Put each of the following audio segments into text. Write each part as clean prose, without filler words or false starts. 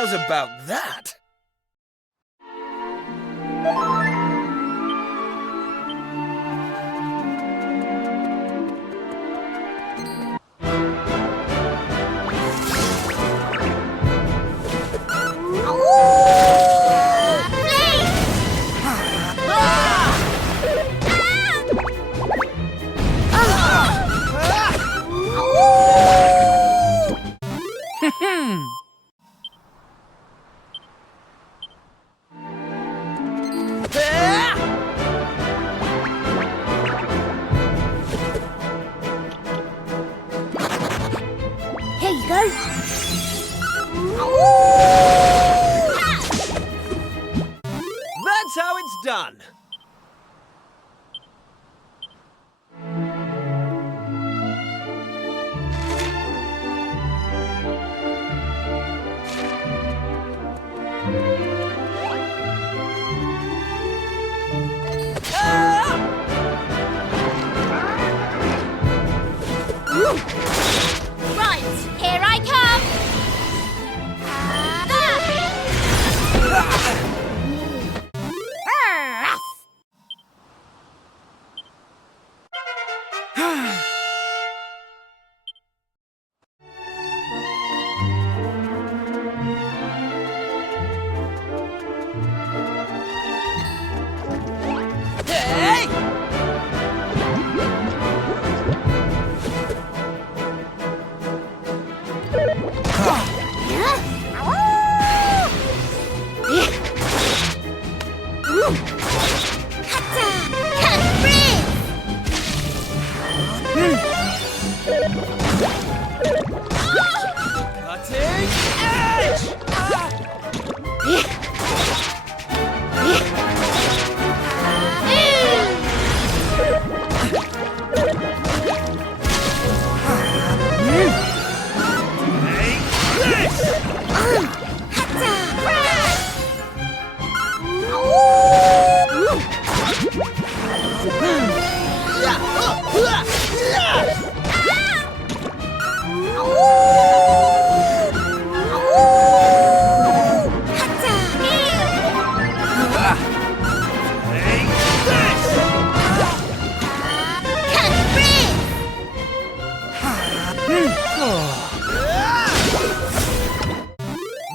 How's about that? Here you go. That's how it's done. Right, here I come.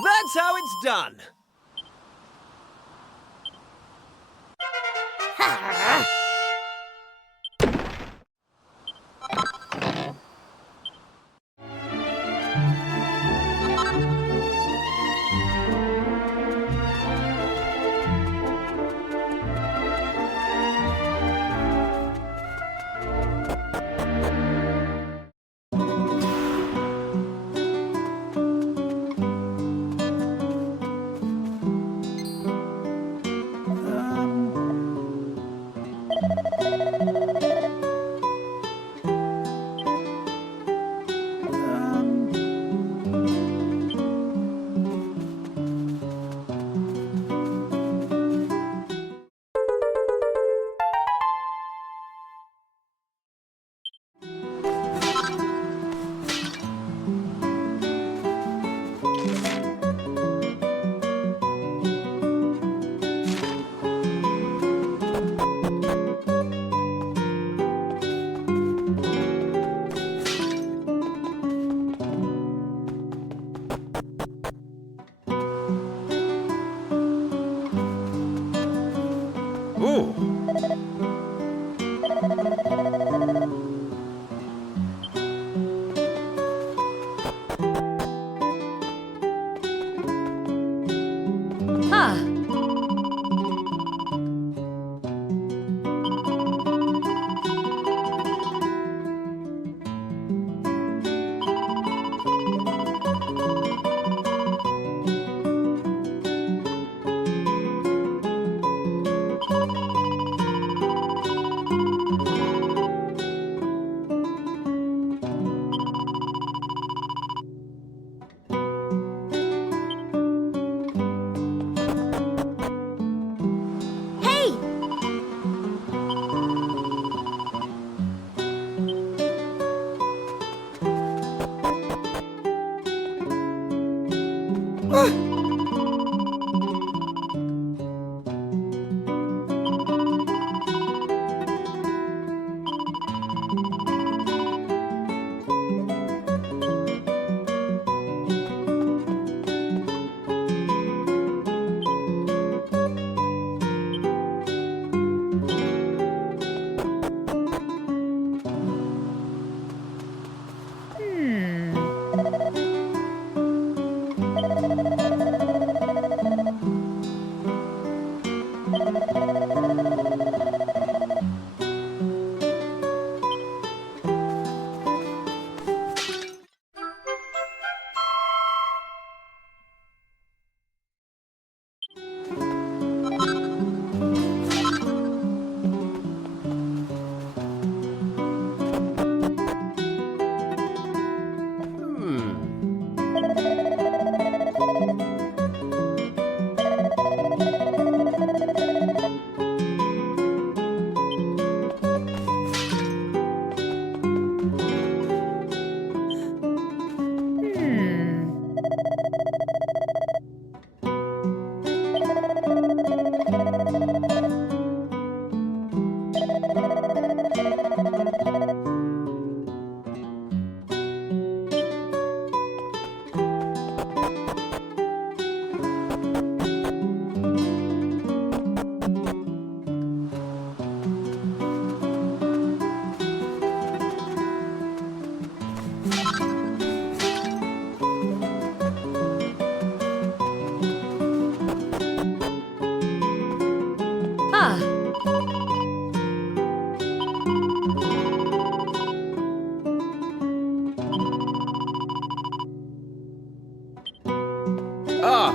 That's how it's done. Ah, Ah,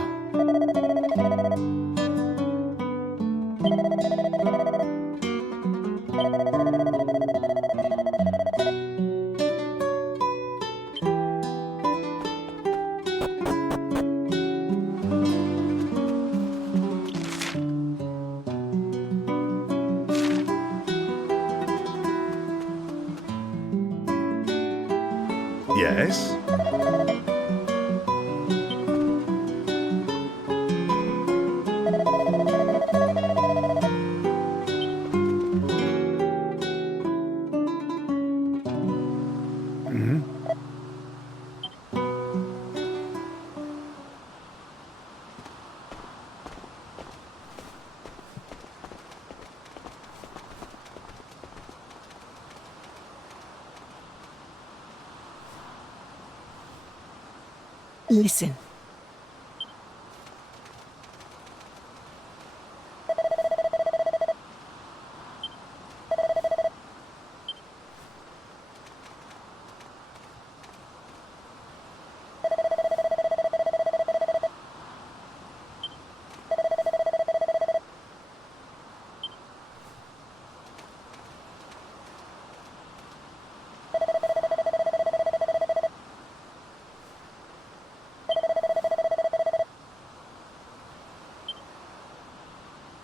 Yes? Listen.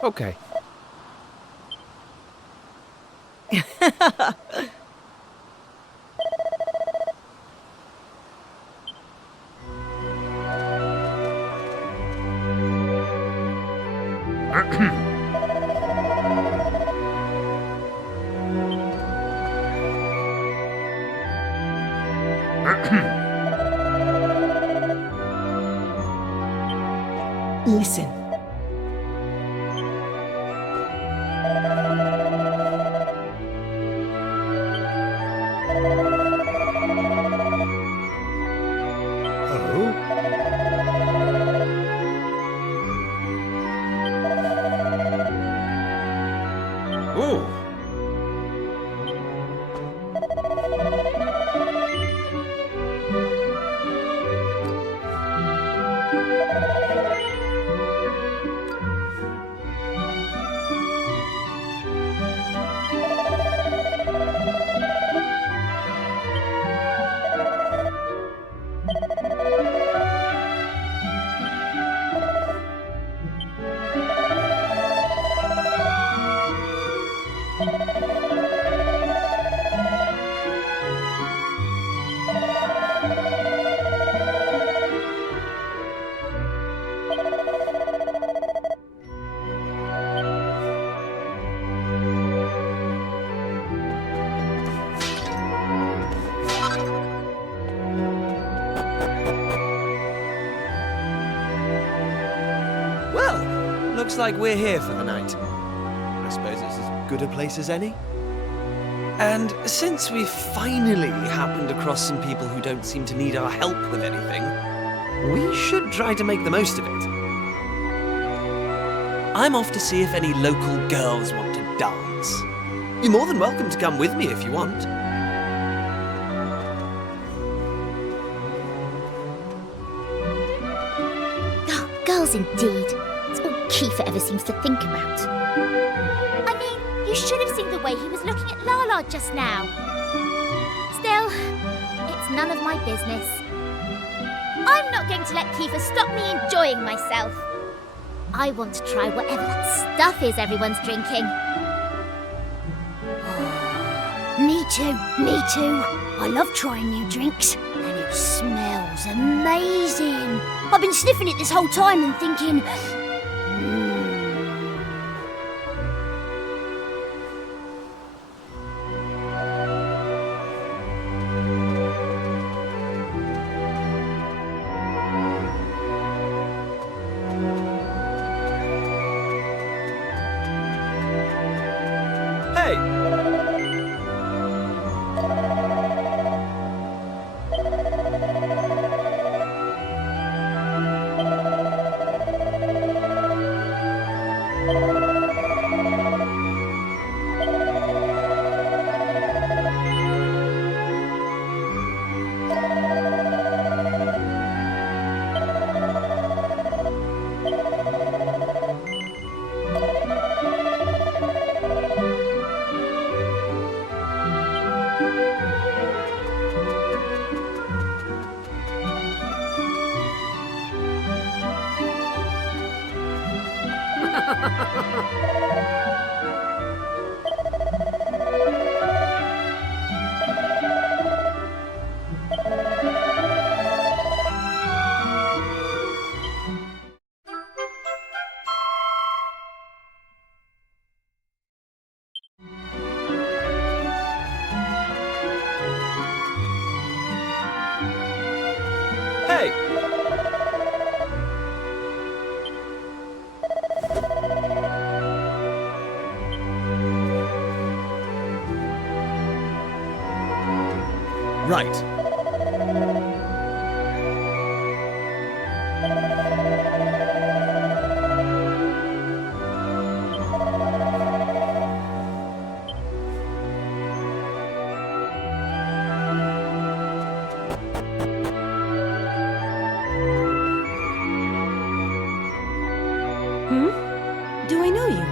okay. Listen. Oh? Ooh. Well, looks like we're here for the night. I suppose it's as good a place as any. And since we've finally happened across some people who don't seem to need our help with anything, we should try to make the most of it. I'm off to see if any local girls want to dance. You're more than welcome to come with me if you want. Oh, girls indeed. It's all Kiefer ever seems to think about. I mean, you should have seen the way he was looking at Lala just now. Still, it's none of my business. I'm not going to let Kiefer stop me enjoying myself. I want to try whatever that stuff is everyone's drinking. Me too. I love trying new drinks, and it smells amazing. I've been sniffing it this whole time and thinking, Hey! Hey! Right. Do I know you?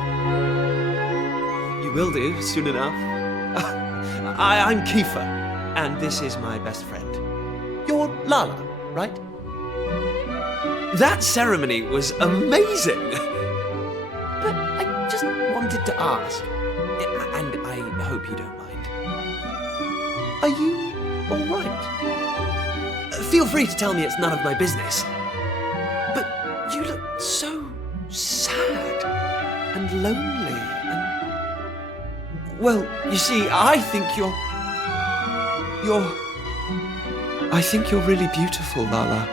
You will do, soon enough. I'm Kiefer, and this is my best friend. You're Lala, right? That ceremony was amazing! But I just wanted to ask, and I hope you don't mind. Are you alright? Feel free to tell me it's none of my business. But you look so sad and lonely and... Well, you see, I think I think you're really beautiful, Lala.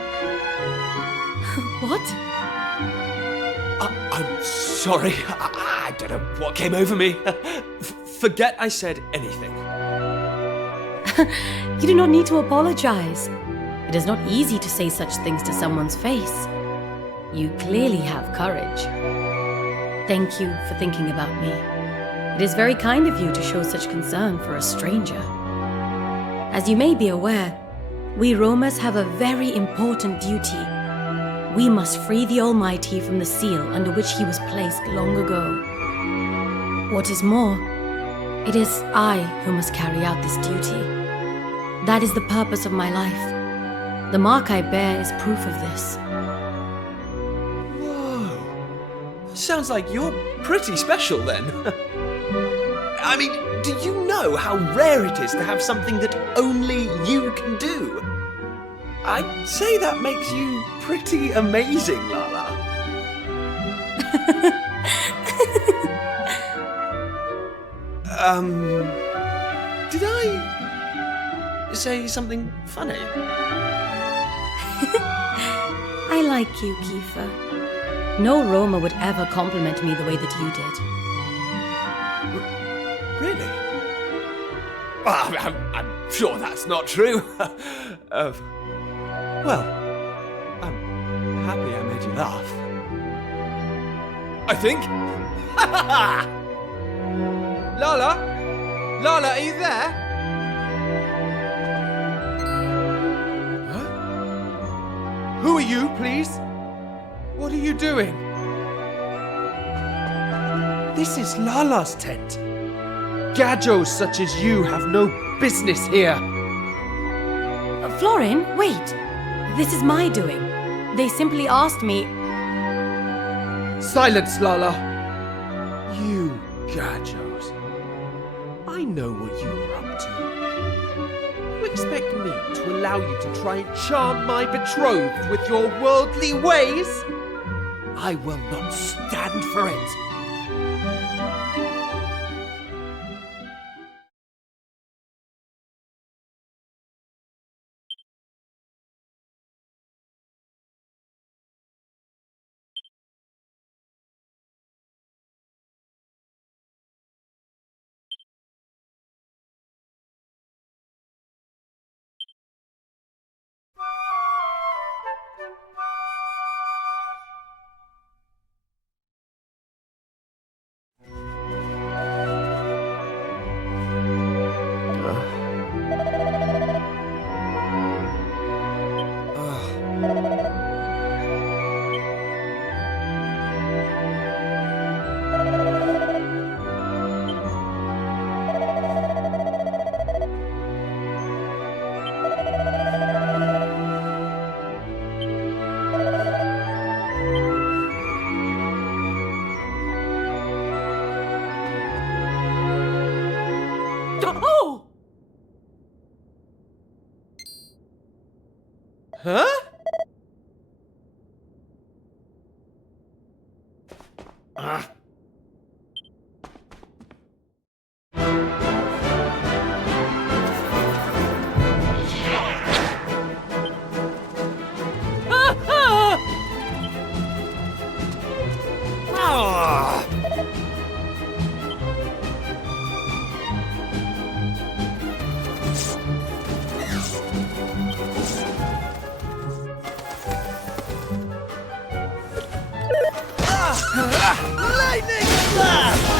What? I'm sorry. I don't know what came over me. Forget I said anything. You do not need to apologize. It is not easy to say such things to someone's face. You clearly have courage. Thank you for thinking about me. It is very kind of you to show such concern for a stranger. As you may be aware, we Romas have a very important duty. We must free the Almighty from the seal under which he was placed long ago. What is more, it is I who must carry out this duty. That is the purpose of my life. The mark I bear is proof of this. Whoa. Sounds like you're pretty special then. I mean, do you know how rare it is to have something that only you can do? I'd say that makes you pretty amazing, Lala. Did I say something funny? I like you, Kiefer. No Roma would ever compliment me the way that you did. Really? I'm sure that's not true. Well, I'm happy I made you laugh. I think. Lala? Lala, are you there? Huh? Who are you, please? What are you doing? This is Lala's tent. Gadgos such as you have no business here. Florin, wait. This is my doing. They simply asked me. Silence, Lala. You Gadgos. I know what you are up to. You expect me to allow you to try and charm my betrothed with your worldly ways? I will not stand for it. Oh! Huh? Lightning blast!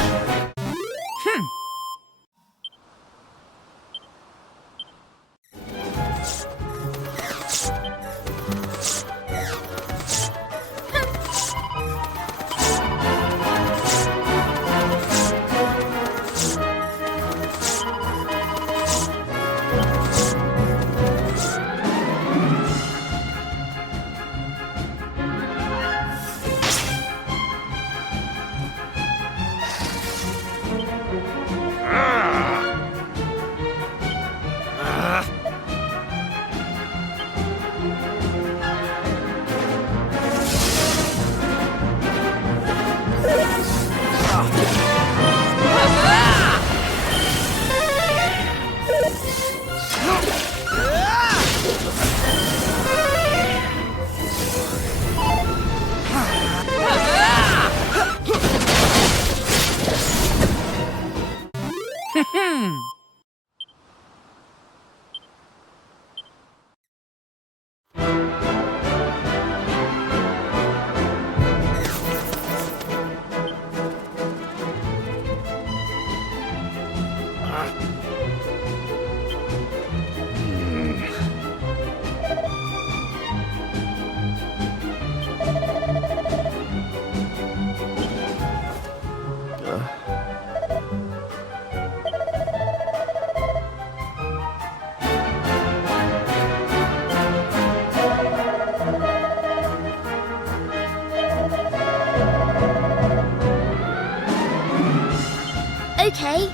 Okay.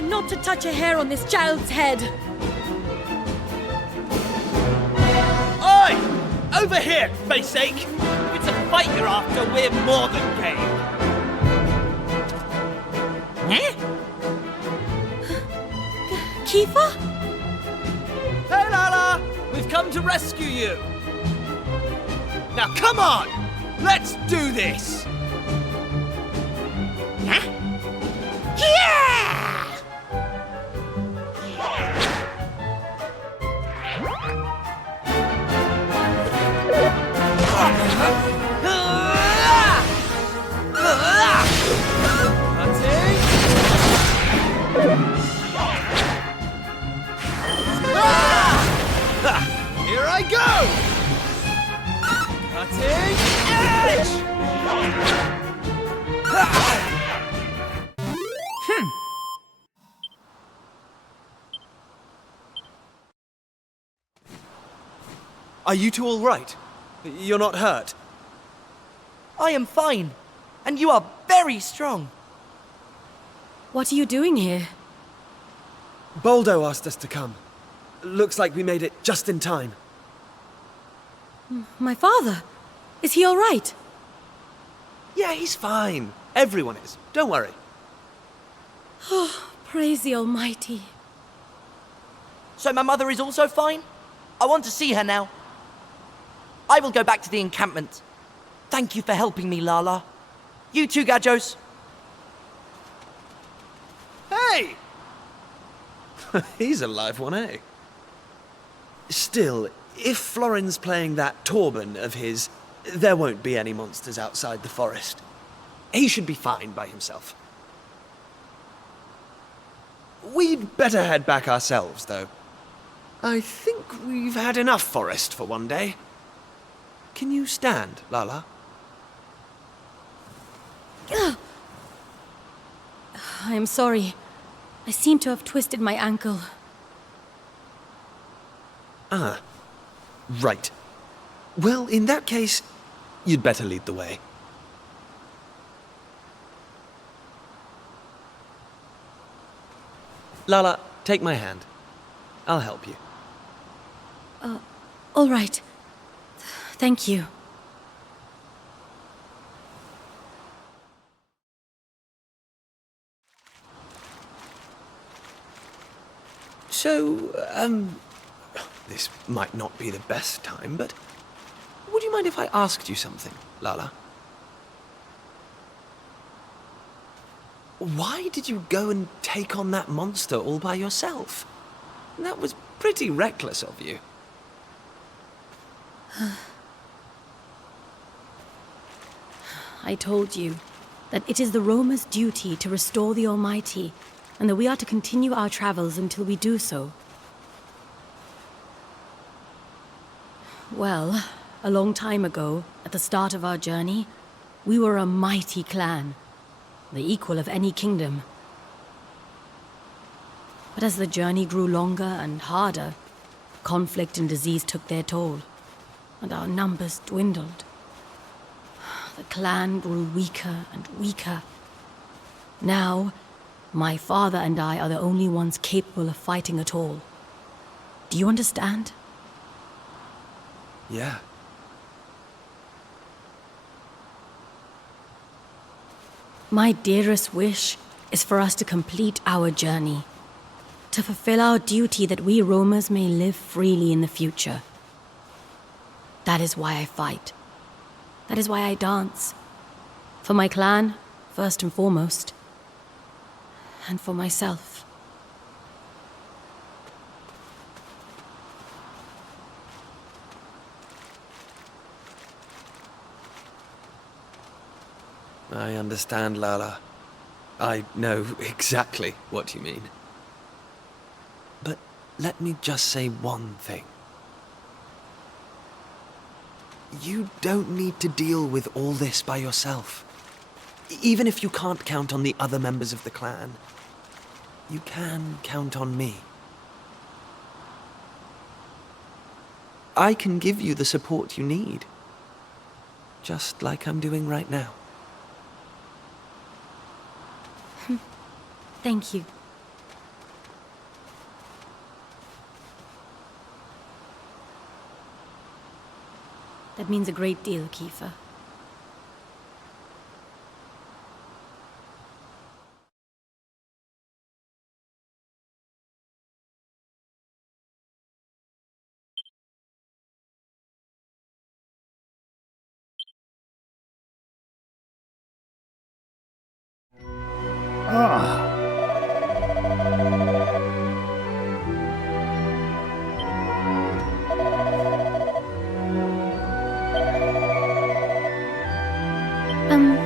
are not to touch a hair on this child's head. Oi! Over here, face sake! If it's a fight you're after, we're more than game. Kiefer? Hey, Lala! We've come to rescue you! Now, come on! Let's do this! Here I go! Cutting edge! Are you two all right? You're not hurt? I am fine, and you are very strong. What are you doing here? Boldo asked us to come. Looks like we made it just in time. My father? Is he all right? Yeah, he's fine. Everyone is. Don't worry. Praise the Almighty. So my mother is also fine? I want to see her now. I will go back to the encampment. Thank you for helping me, Lala. You too, Gajos. Hey! He's a live one, eh? Still, if Florin's playing that Torben of his, there won't be any monsters outside the forest. He should be fine by himself. We'd better head back ourselves, though. I think we've had enough forest for one day. Can you stand, Lala? I am sorry. I seem to have twisted my ankle. Ah, right. Well, in that case, you'd better lead the way. Lala, take my hand. I'll help you. All right. Thank you. So, this might not be the best time, but would you mind if I asked you something, Lala? Why did you go and take on that monster all by yourself? That was pretty reckless of you. I told you that it is the Roma's duty to restore the Almighty, and that we are to continue our travels until we do so. Well, a long time ago, at the start of our journey, we were a mighty clan, the equal of any kingdom. But as the journey grew longer and harder, conflict and disease took their toll, and our numbers dwindled. The clan grew weaker and weaker. Now, my father and I are the only ones capable of fighting at all. Do you understand? Yeah. My dearest wish is for us to complete our journey, to fulfill our duty that we roamers may live freely in the future. That is why I fight. That is why I dance. For my clan, first and foremost. And for myself. I understand, Lala. I know exactly what you mean. But let me just say one thing. You don't need to deal with all this by yourself. Even if you can't count on the other members of the clan, you can count on me. I can give you the support you need, just like I'm doing right now. Thank you. That means a great deal, Kiefer. Ah, Um,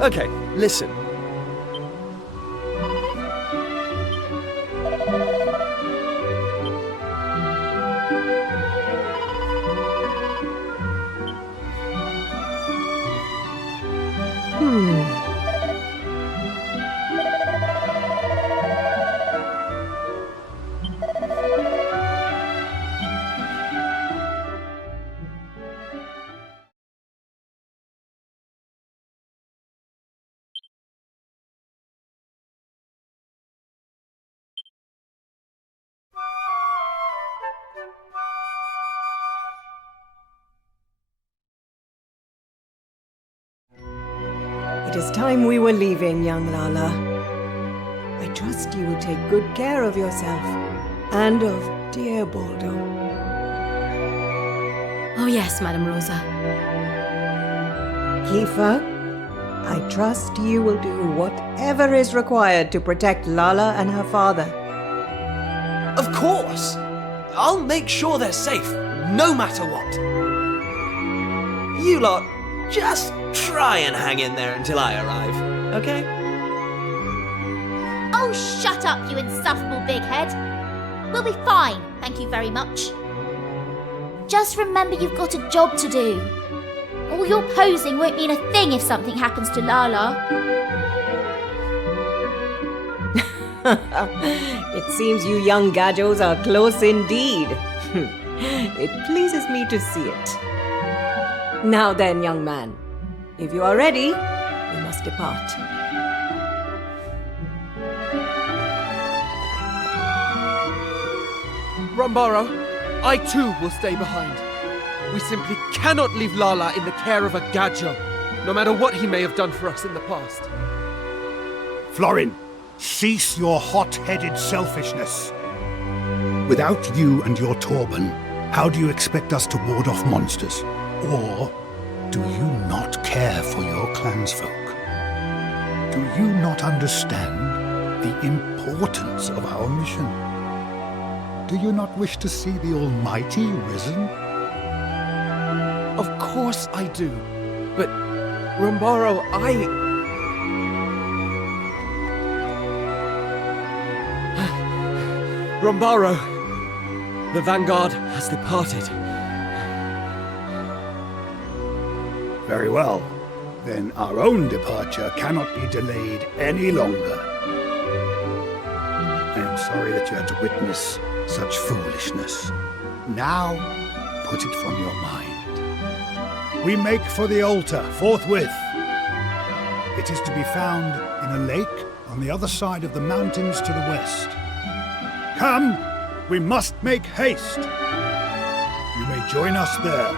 Okay, listen. It is time we were leaving, young Lala. I trust you will take good care of yourself and of dear Baldo. oh yes, Madame Rosa. Kiefer, I trust you will do whatever is required to protect Lala and her father. Of course! I'll make sure they're safe, no matter what. You lot, just try and hang in there until I arrive, okay? Oh, shut up, you insufferable big head. We'll be fine, thank you very much. Just remember you've got a job to do. All your posing won't mean a thing if something happens to Lala. It seems you young gadgos are close indeed. It pleases me to see it. Now then, young man, if you are ready, we must depart. Rumbaro, I too will stay behind. We simply cannot leave Lala in the care of a Gadjo, no matter what he may have done for us in the past. Florin, cease your hot-headed selfishness. Without you and your Torben, how do you expect us to ward off monsters? Or do you not care for your clansfolk? Do you not understand the importance of our mission? Do you not wish to see the Almighty risen? Of course I do. But, Rumbaro, Rumbaro, the Vanguard has departed. Very well. Then our own departure cannot be delayed any longer. I am sorry that you had to witness such foolishness. Now, put it from your mind. We make for the altar forthwith. It is to be found in a lake on the other side of the mountains to the west. Come, we must make haste. You may join us there.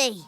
easy.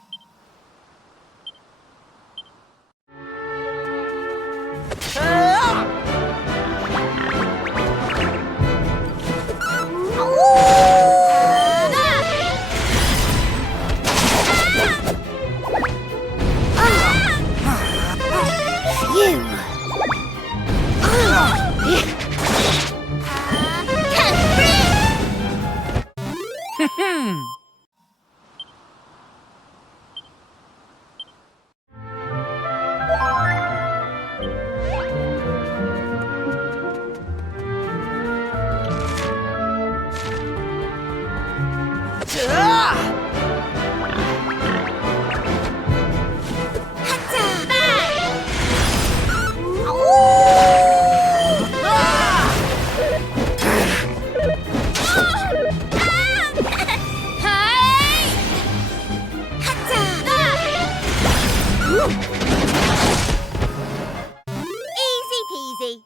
Easy peasy.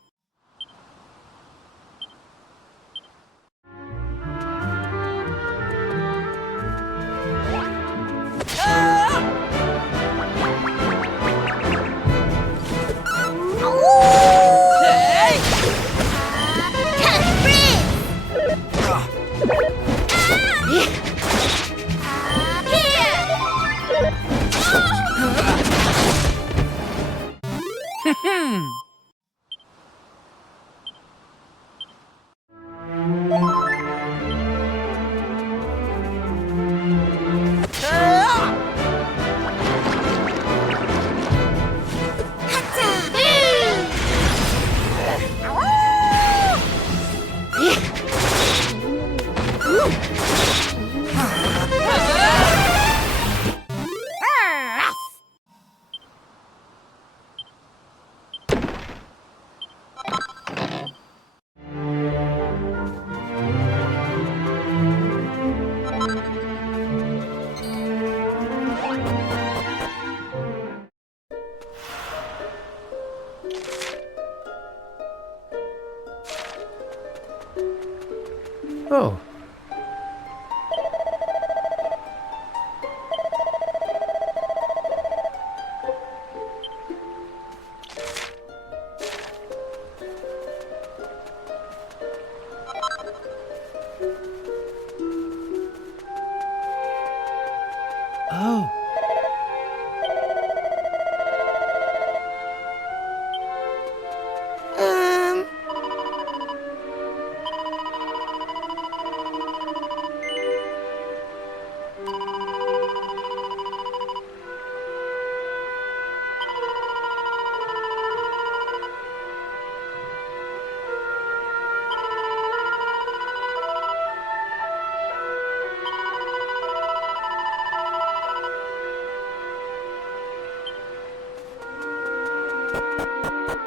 Oh. Oh.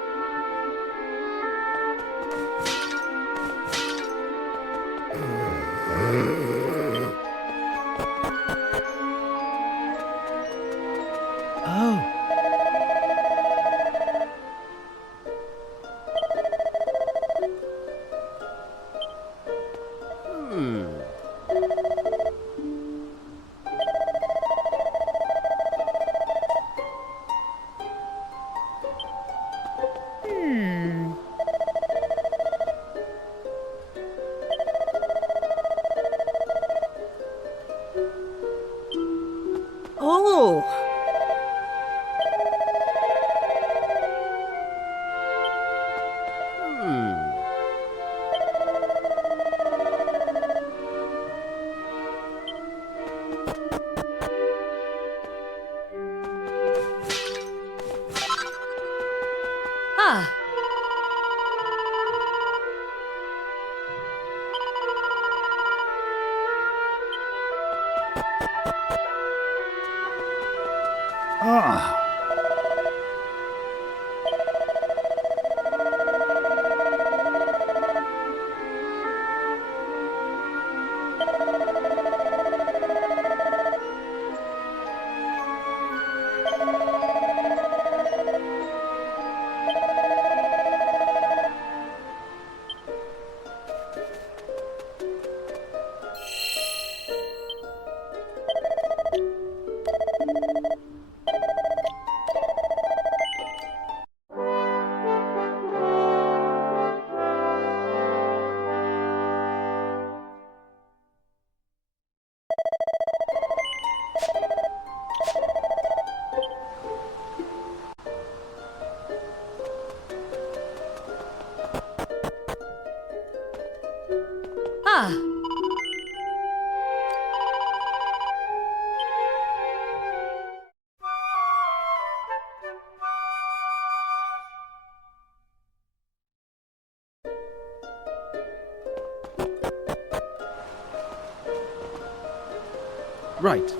Oh. Oh, Ah, Ah, Ah! Right.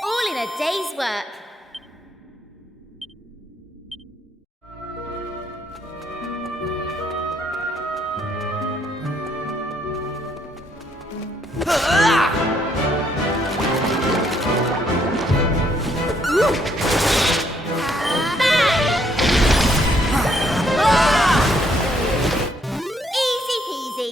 All in a day's work. Easy peasy.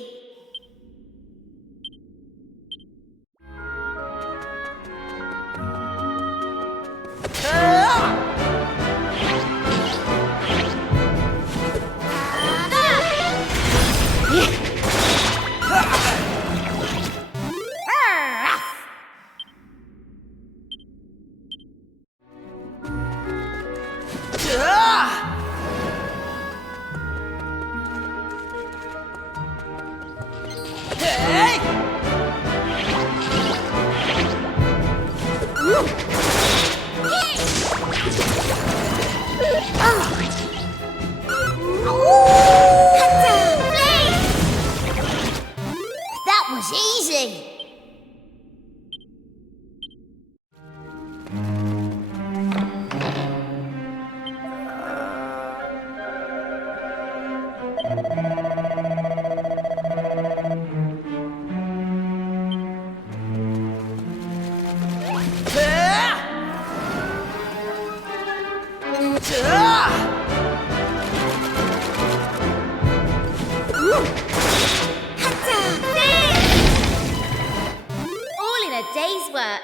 That was easy. All in a day's work.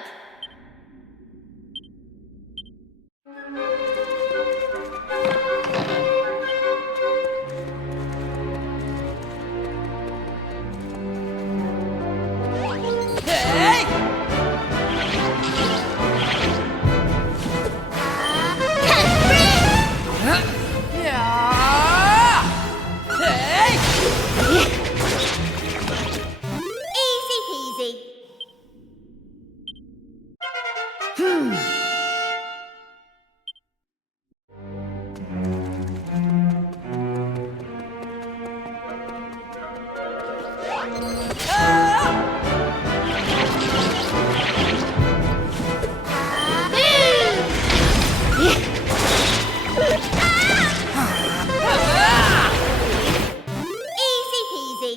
Easy peasy. Easy peasy.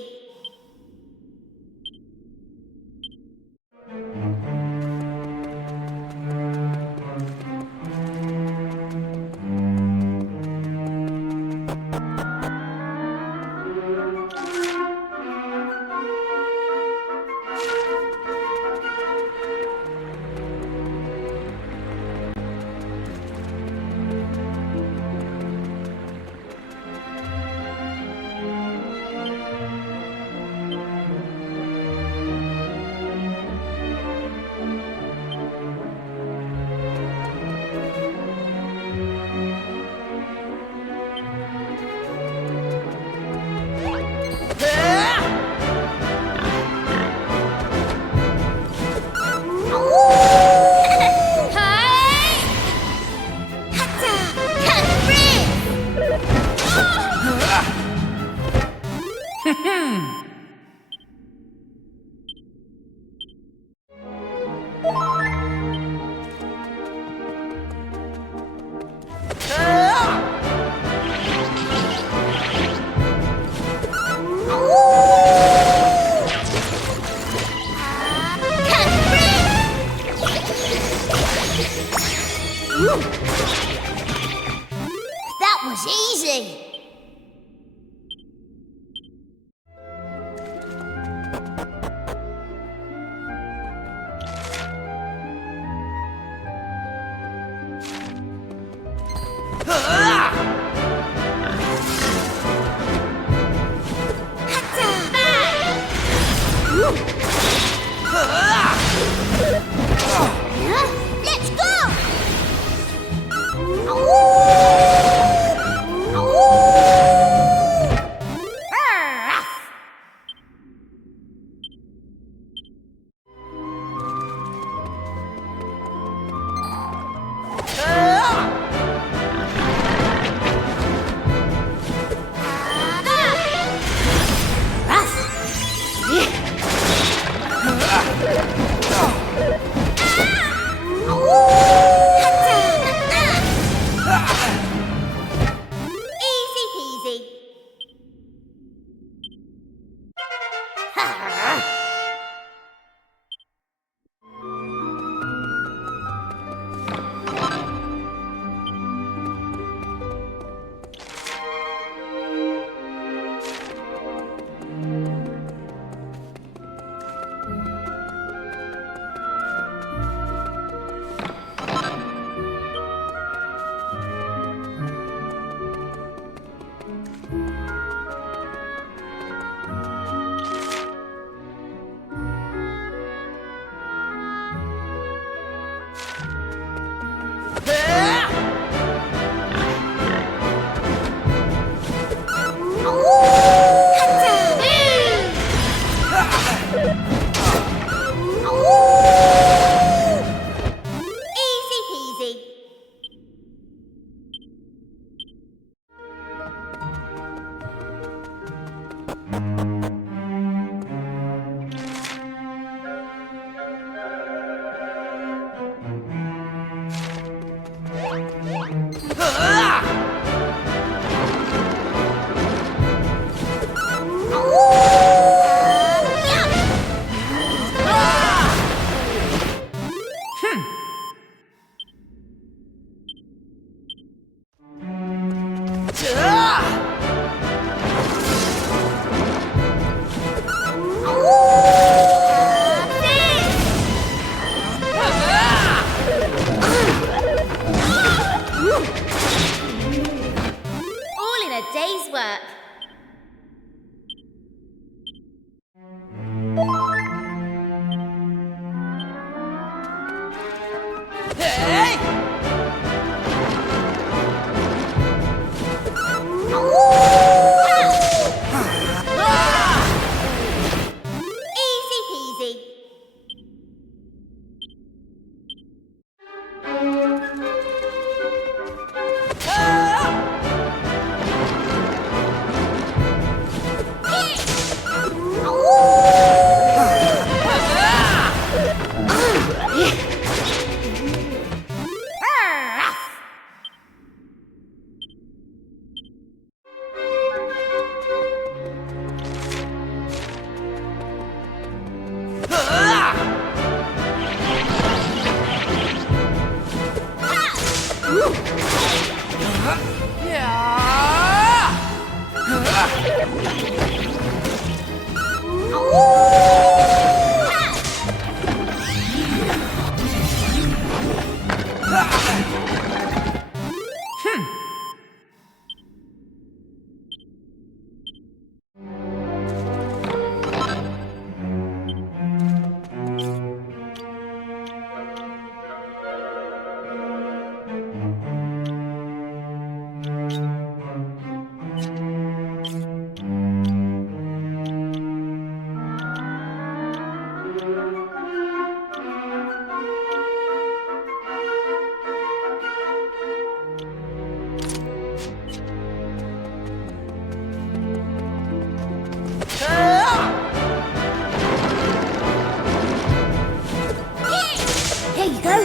Here you go.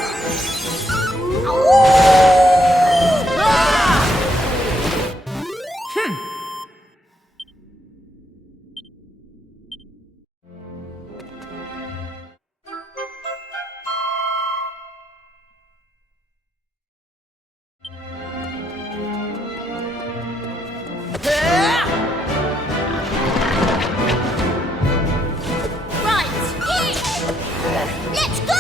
Let's go!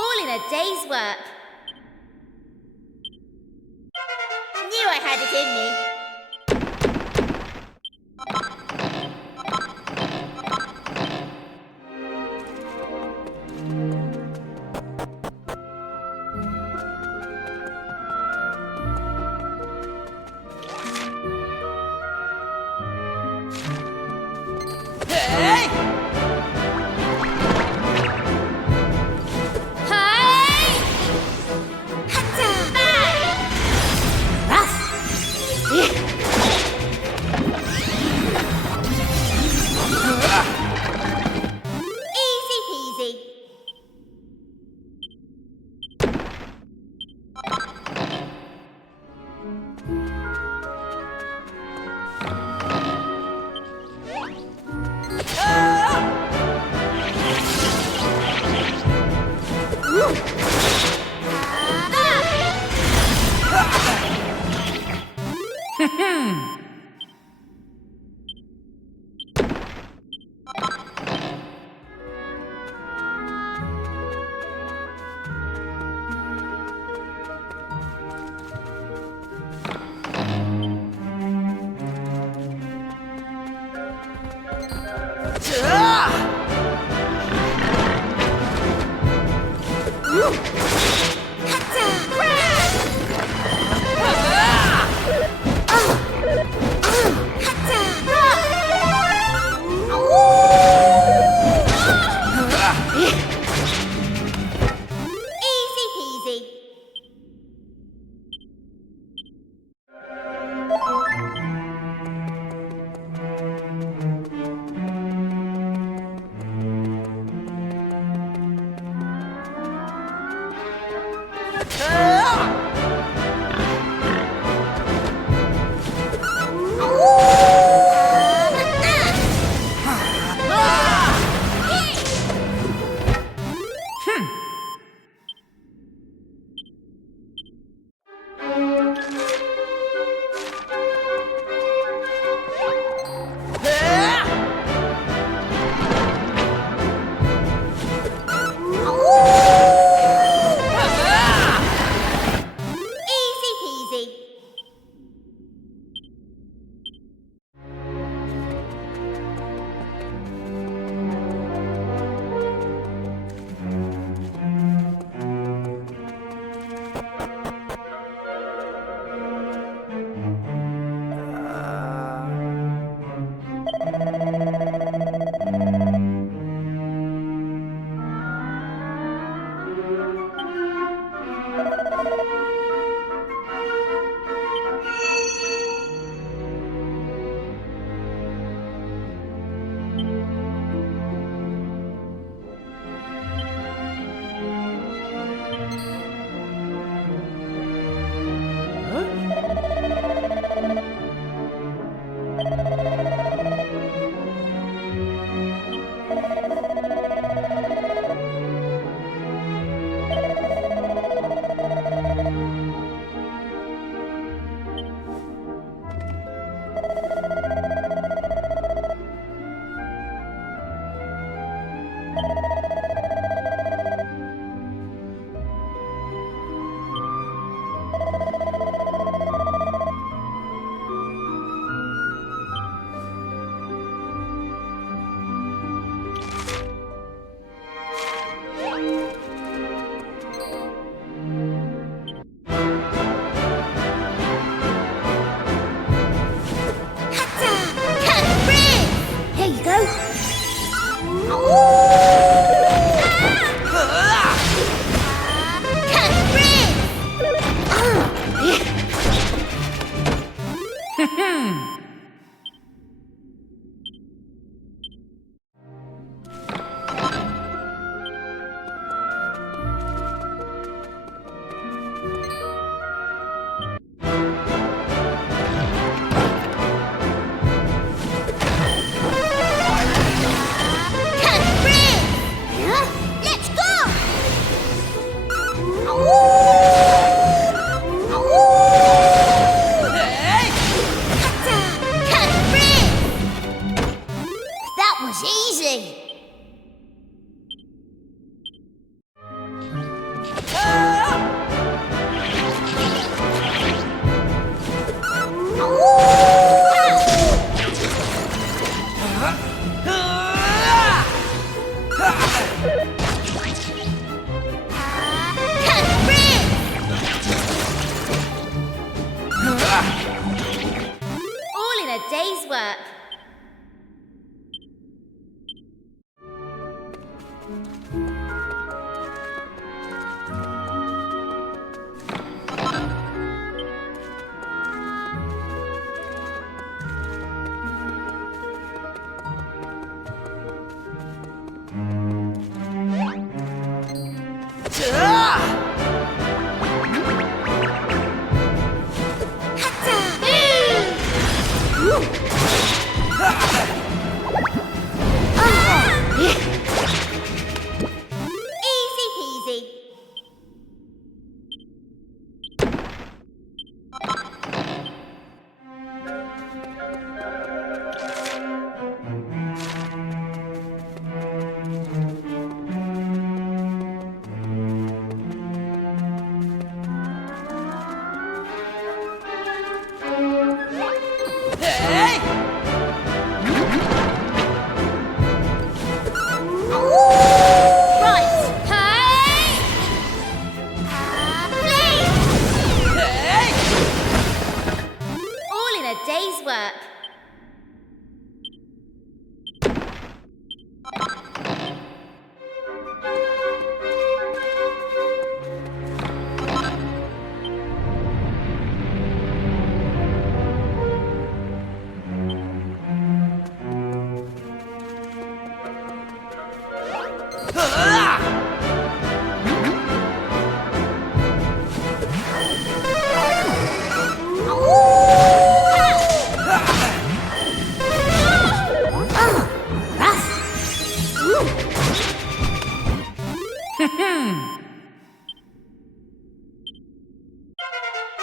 All in a day's work. Knew I had it in me. Hey! Easy peasy.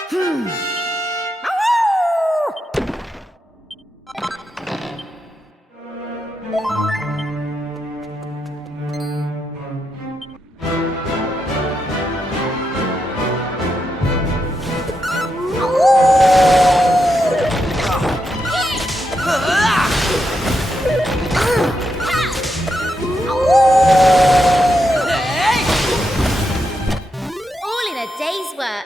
All in a day's work.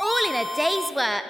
All in a day's work.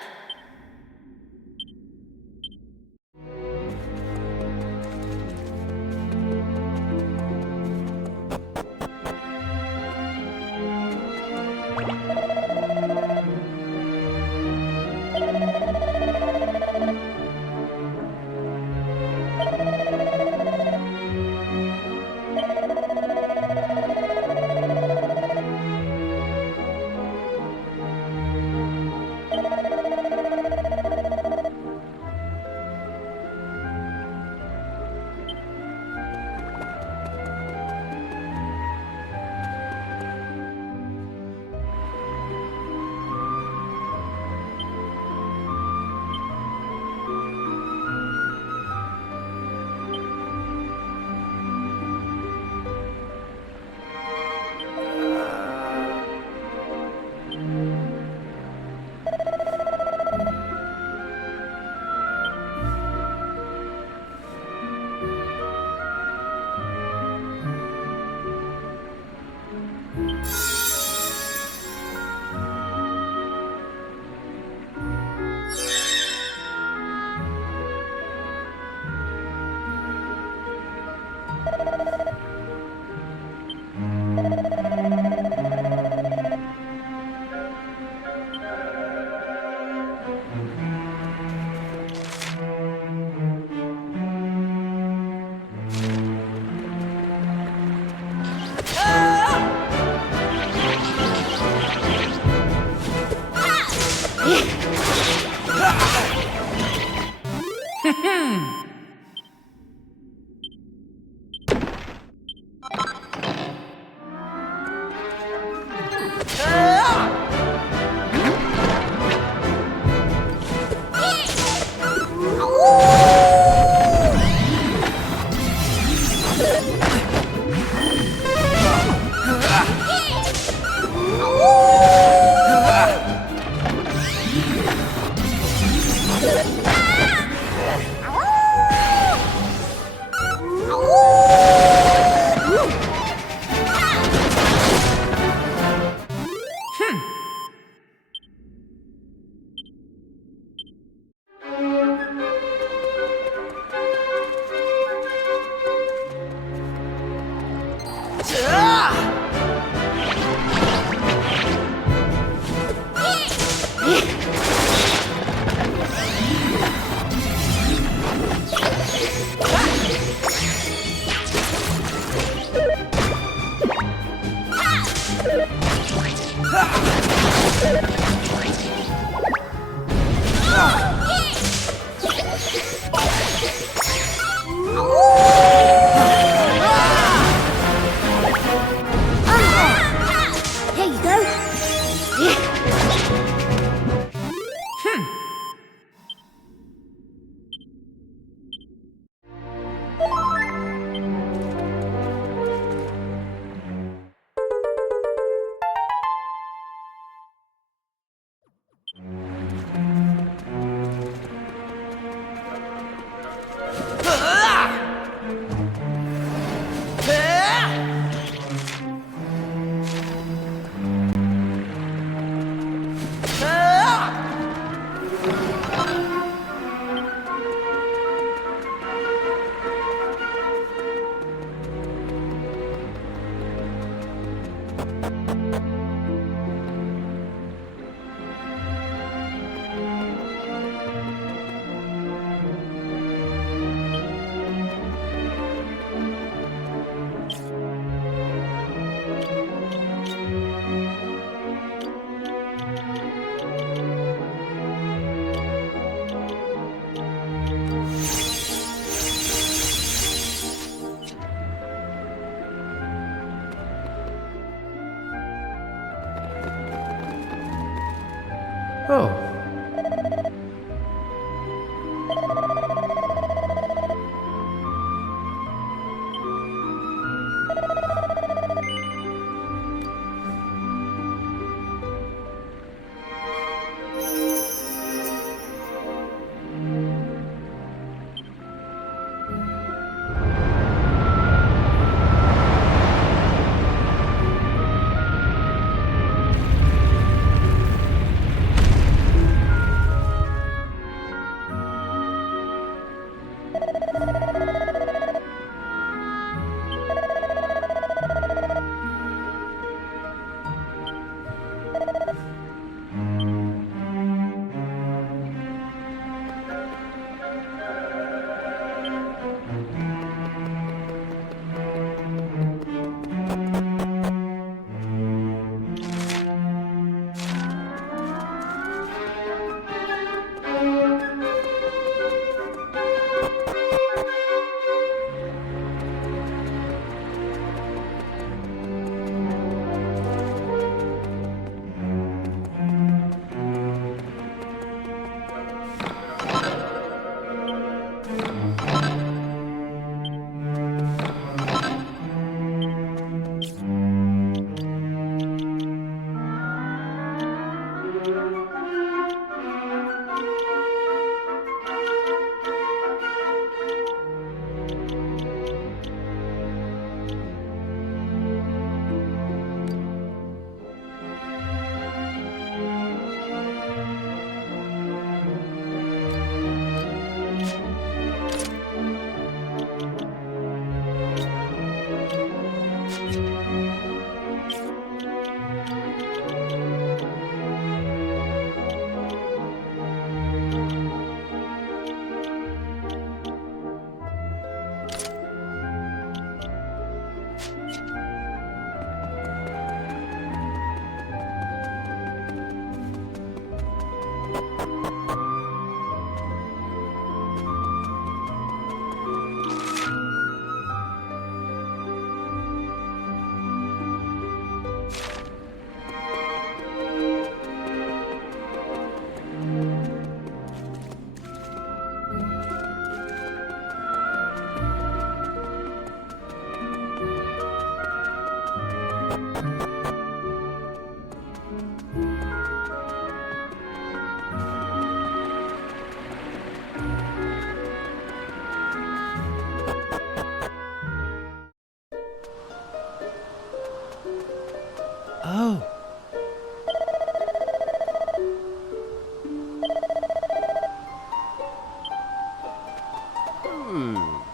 Oh.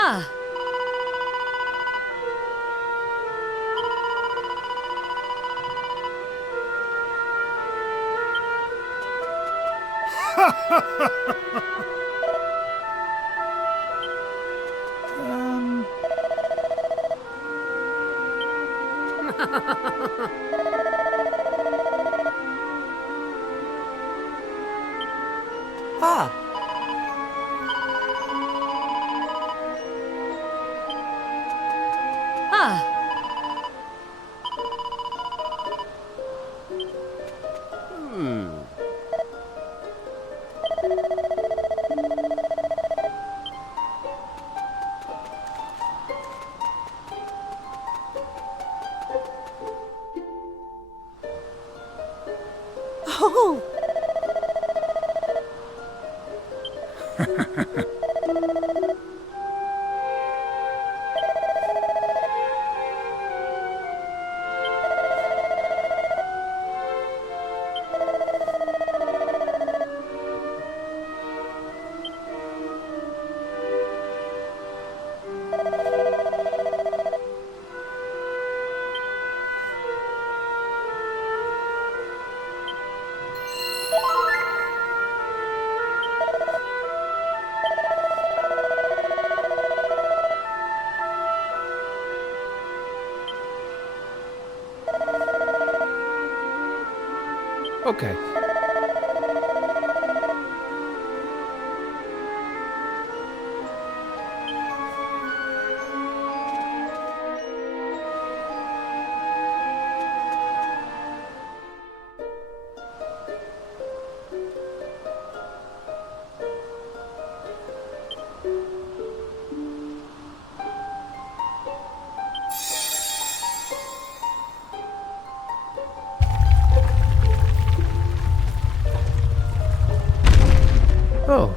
Ah, Ah, ah. Oh, Okay. Oh.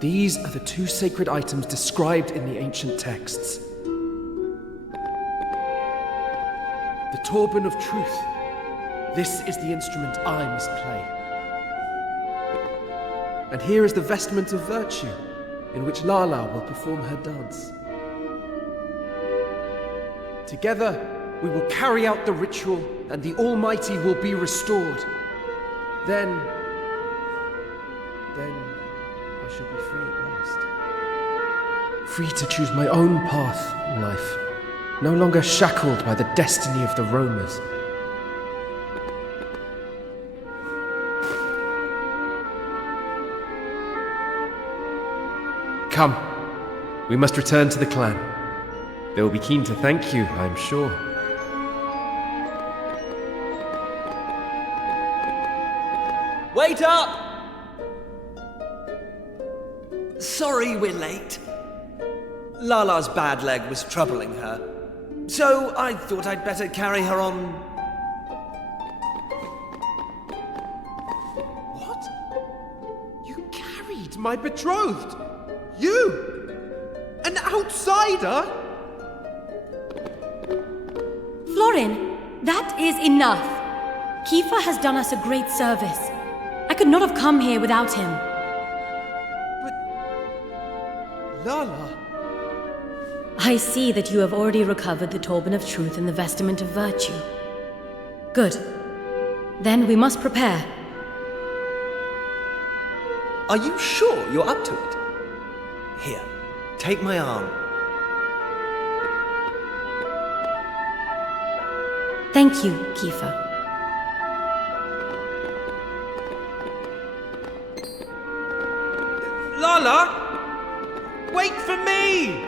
These are the two sacred items described in the ancient texts. The Turban of Truth. This is the instrument I must play. And here is the Vestment of Virtue, in which Lala will perform her dance. Together, we will carry out the ritual, and the Almighty will be restored. Then I shall be free at last. Free to choose my own path in life, no longer shackled by the destiny of the roamers. Come, we must return to the clan. They will be keen to thank you, I am sure. Wait up! Sorry we're late. Lala's bad leg was troubling her, so I thought I'd better carry her on. What? You carried my betrothed? You? An outsider? Florin, that is enough. Kiefer has done us a great service. I could not have come here without him. Lala? I see that you have already recovered the Turban of Truth and the Vestment of Virtue. Good. Then we must prepare. Are you sure you're up to it? Here, take my arm. Thank you, Kiefer. Lala! Wait for me!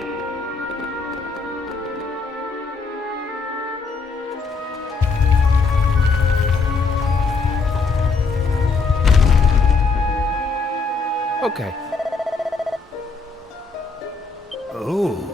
Okay. Oh.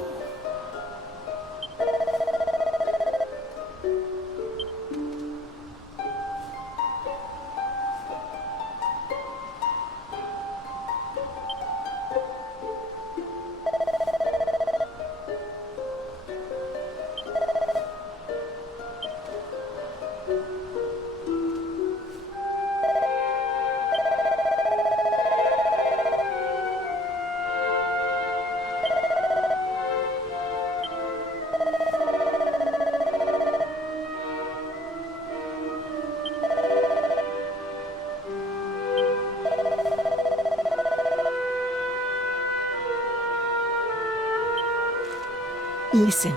Listen.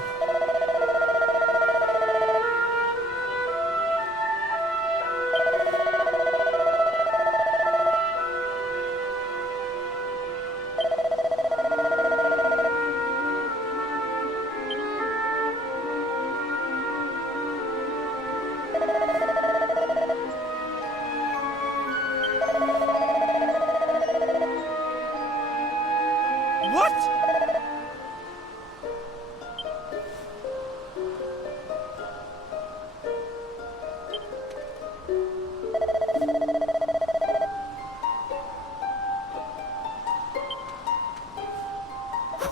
What?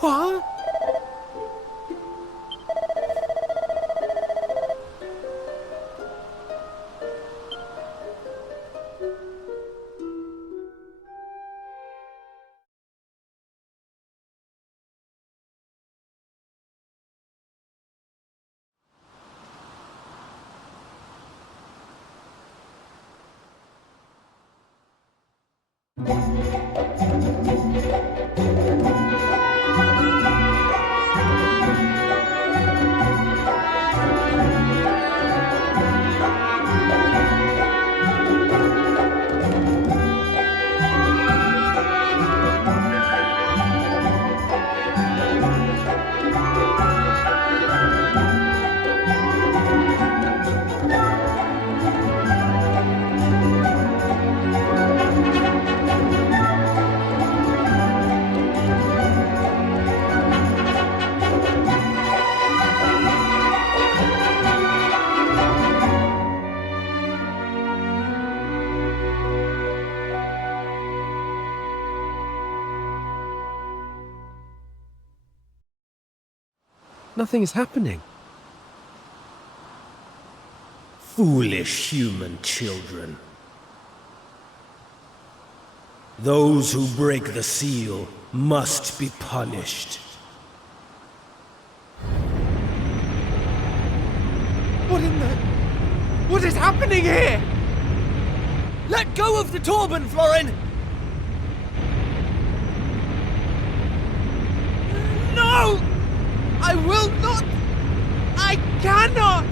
What? Nothing is happening. Foolish human children. Those who break the seal must be punished. What in the... What is happening here? Let go of the Turban, Florin! No! I will not! I cannot!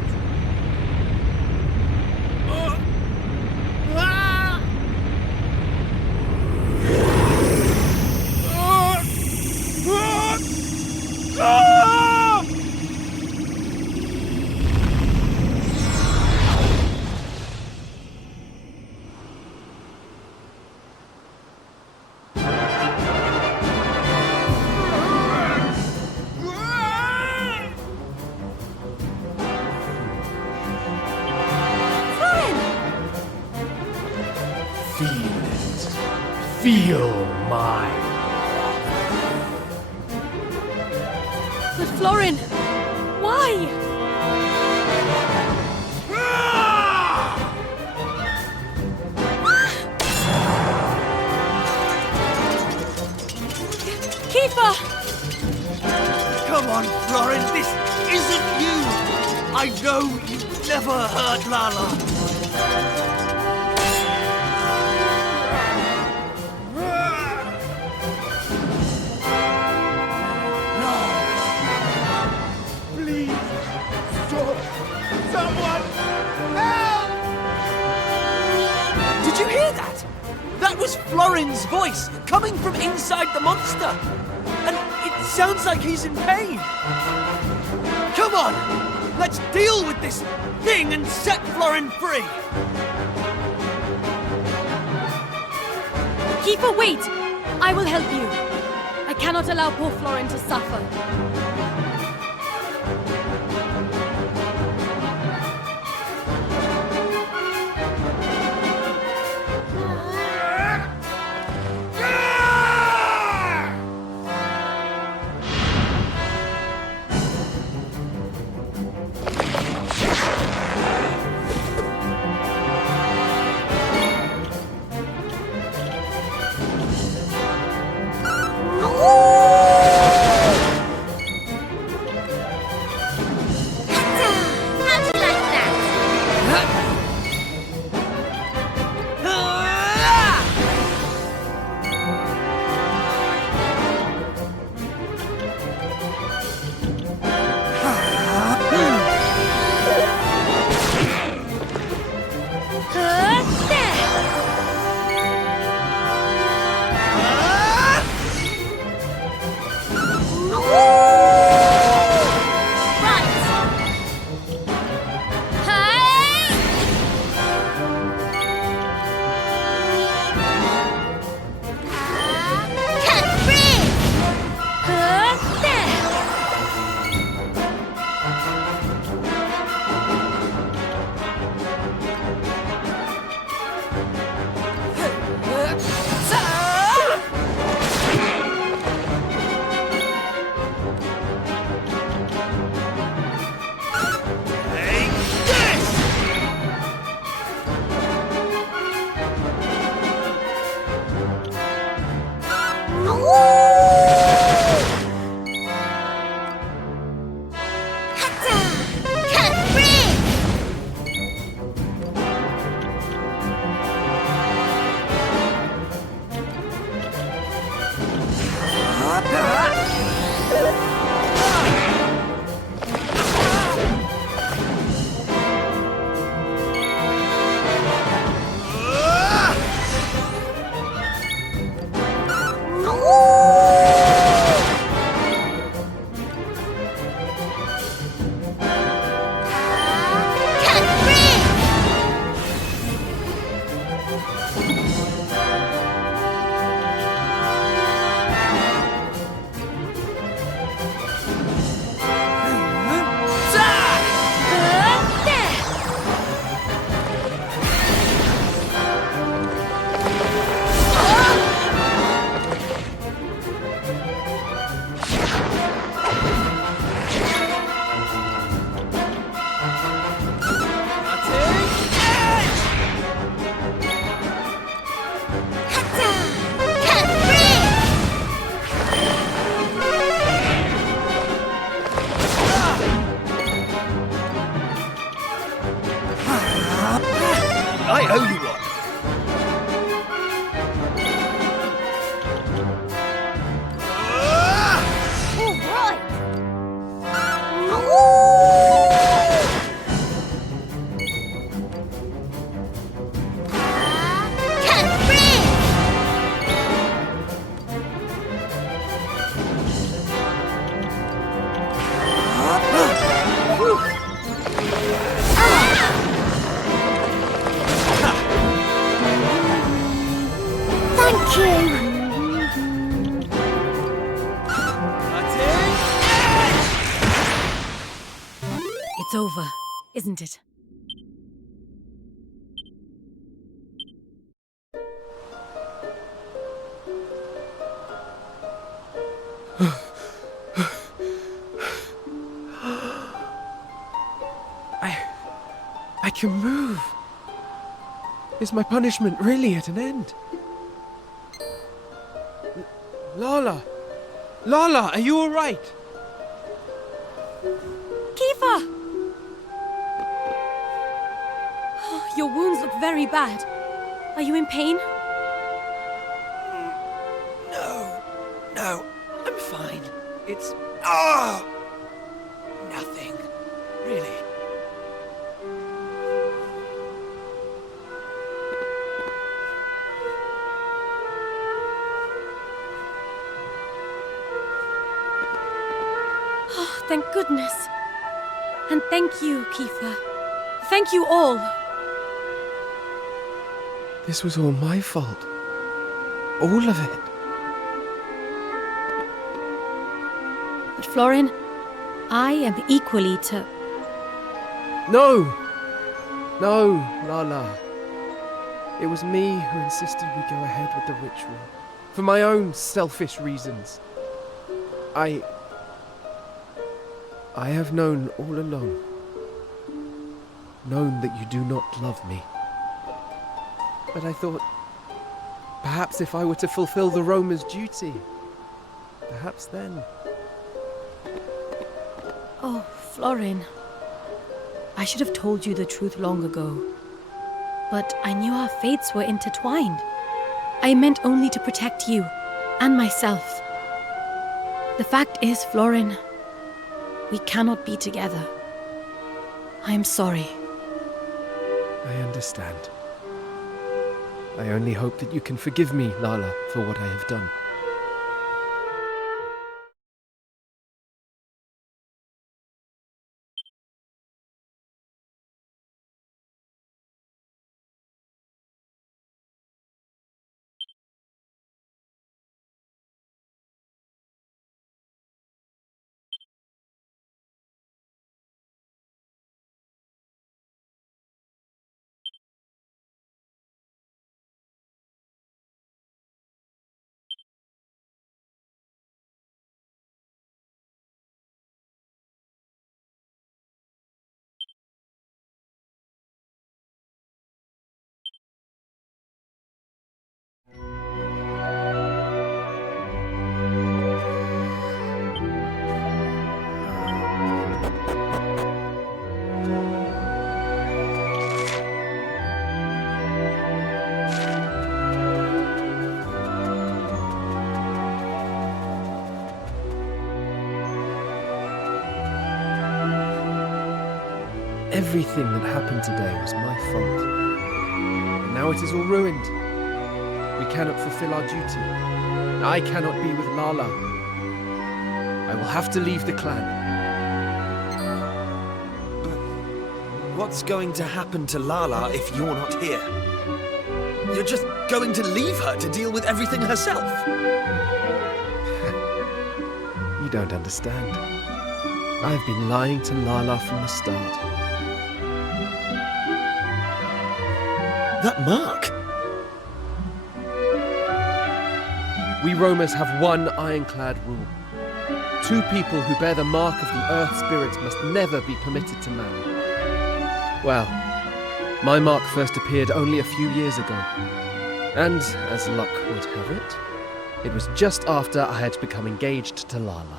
Feel mine. But Florin, why? Kiefer! Come on, Florin! I know you never hurt Lala. Please, stop! Someone, help! Did you hear that? That was Florin's voice coming from inside the monster. And it sounds like he's in pain. Come on, let's deal with this thing and set Florin free. Kiefer, wait! I will help you. I cannot allow poor Florin to suffer. How'd you like that? I owe you one. All right. Thank you. It's over, isn't it? I can move. Is my punishment really at an end? Lala! Lala, are you alright? Kiefer! your wounds look very bad. Are you in pain? No, I'm fine. It's... nothing. Really. Oh, thank goodness. And thank you, Kiefer. Thank you all. This was all my fault. All of it. But Florin, I am equally to... No! No, Lala. It was me who insisted we go ahead with the ritual. For my own selfish reasons. I have known all along. Known that you do not love me. But I thought, perhaps if I were to fulfill the Roma's duty, perhaps then... Oh, Florin. I should have told you the truth long ago. But I knew our fates were intertwined. I meant only to protect you, and myself. The fact is, Florin, we cannot be together. I am sorry. I understand. I only hope that you can forgive me, Lala, for what I have done. Everything that happened today was my fault. And now it is all ruined. We cannot fulfill our duty. I cannot be with Lala. I will have to leave the clan. What's going to happen to Lala if you're not here? You're just going to leave her to deal with everything herself? You don't understand. I've been lying to Lala from the start. That mark? We Romans have one ironclad rule. Two people who bear the mark of the Earth Spirit must never be permitted to marry. Well, my mark first appeared only a few years ago. And, as luck would have it, it was just after I had become engaged to Lala.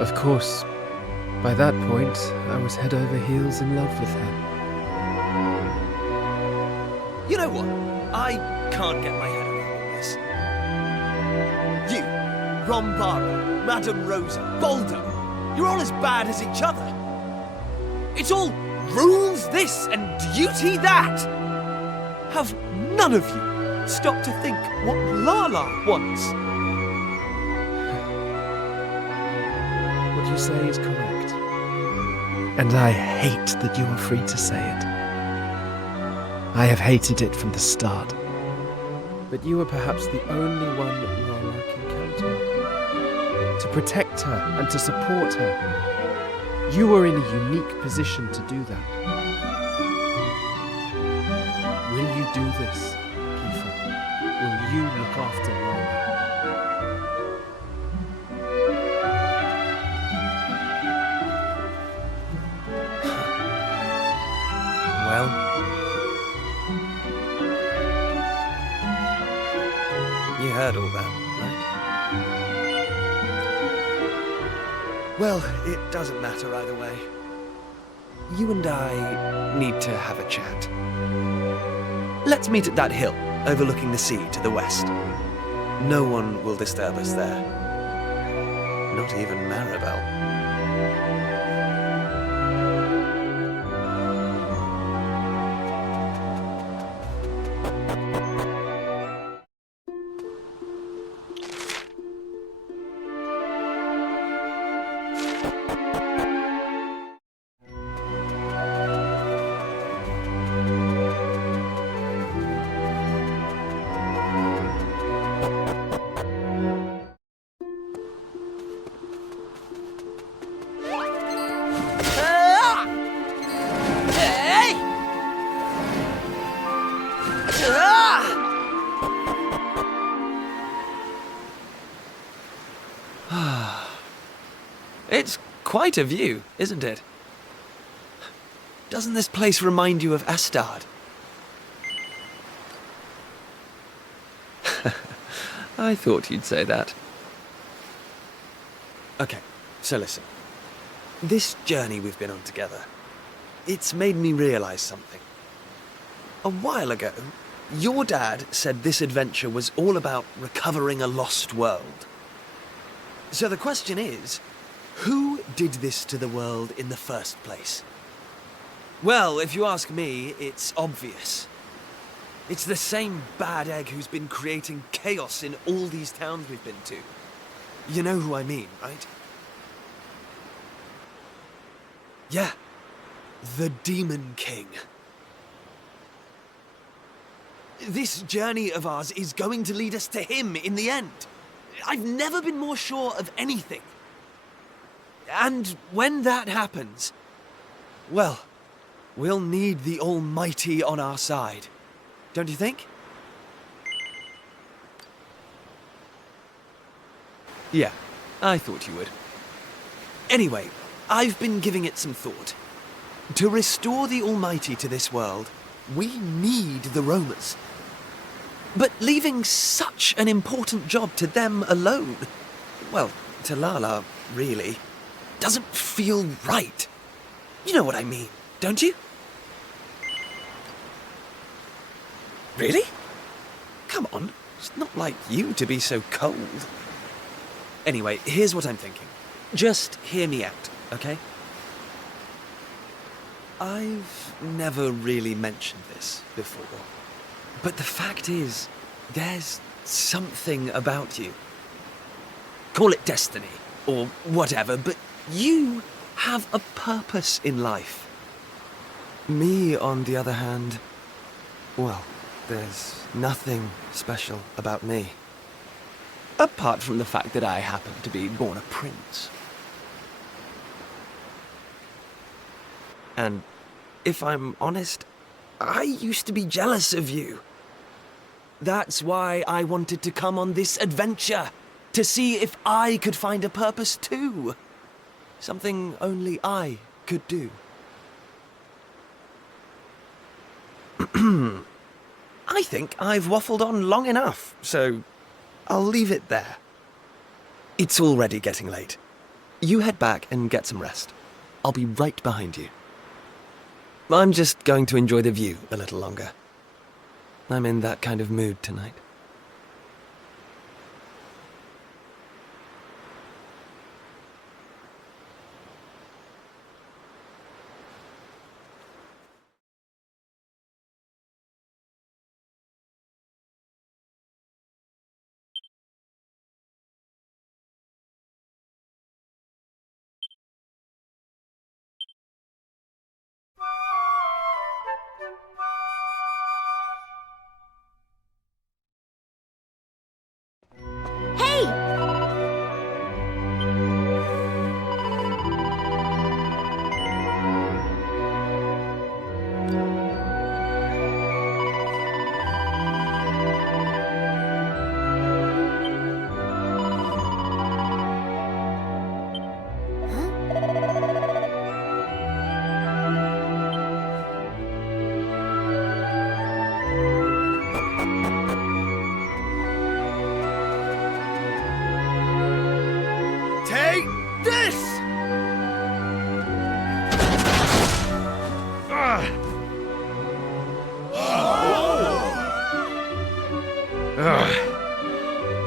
Of course, by that point, I was head over heels in love with her. You know what? I can't get my head around all this. You, Rombara, Madame Rosa, Baldo, you're all as bad as each other. It's all rules this and duty that. Have none of you stopped to think what Lala wants? What you say is correct. And I hate that you are free to say it. I have hated it from the start. But you are perhaps the only one that Lala can count on. To protect her and to support her. You are in a unique position to do that. Will you do this, Kiefer? Will you look after Lala? Well... you heard all that, right? Well, it doesn't matter either way. you and I need to have a chat. Let's meet at that hill overlooking the sea to the west. No one will disturb us there. Not even Maribel. It's quite a view, isn't it? Doesn't this place remind you of Astard? I thought you'd say that. Okay, so listen. This journey we've been on together, it's made me realize something. A while ago, your dad said this adventure was all about recovering a lost world. So the question is, who did this to the world in the first place? Well, if you ask me, it's obvious. It's the same bad egg who's been creating chaos in all these towns we've been to. You know who I mean, right? Yeah, the Demon King. This journey of ours is going to lead us to him in the end. I've never been more sure of anything. And when that happens, well, we'll need the Almighty on our side. Don't you think? Yeah, I thought you would. Anyway, I've been giving it some thought. To restore the Almighty to this world, we need the roamers. But leaving such an important job to them alone, well, to Lala, really, doesn't feel right. You know what I mean, don't you? Really? Come on, it's not like you to be so cold. Anyway, here's what I'm thinking. Just hear me out, okay? I've never really mentioned this before, but the fact is, there's something about you. Call it destiny, or whatever, but you have a purpose in life. Me, on the other hand, well, there's nothing special about me. Apart from the fact that I happen to be born a prince. And if I'm honest, I used to be jealous of you. That's why I wanted to come on this adventure, to see if I could find a purpose too. Something only I could do. I think I've waffled on long enough, so I'll leave it there. It's already getting late. You head back and get some rest. I'll be right behind you. I'm just going to enjoy the view a little longer. I'm in that kind of mood tonight.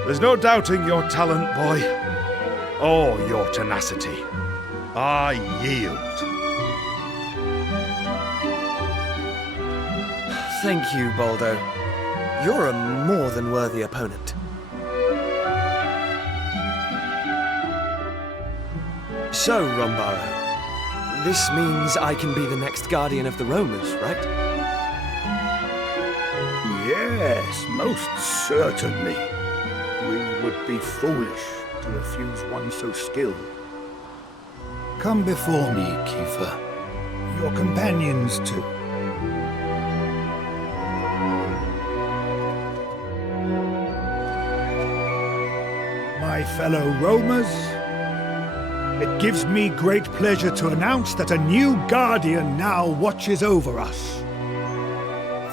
There's no doubting your talent, boy, or your tenacity. I yield. Thank you, Baldo. You're a more than worthy opponent. So, Rombaro, this means I can be the next guardian of the Romers, right? Yes, most certainly. We would be foolish to refuse one so skilled. Come before me, Kiefer. Your companions, too. My fellow Romers, it gives me great pleasure to announce that a new guardian now watches over us.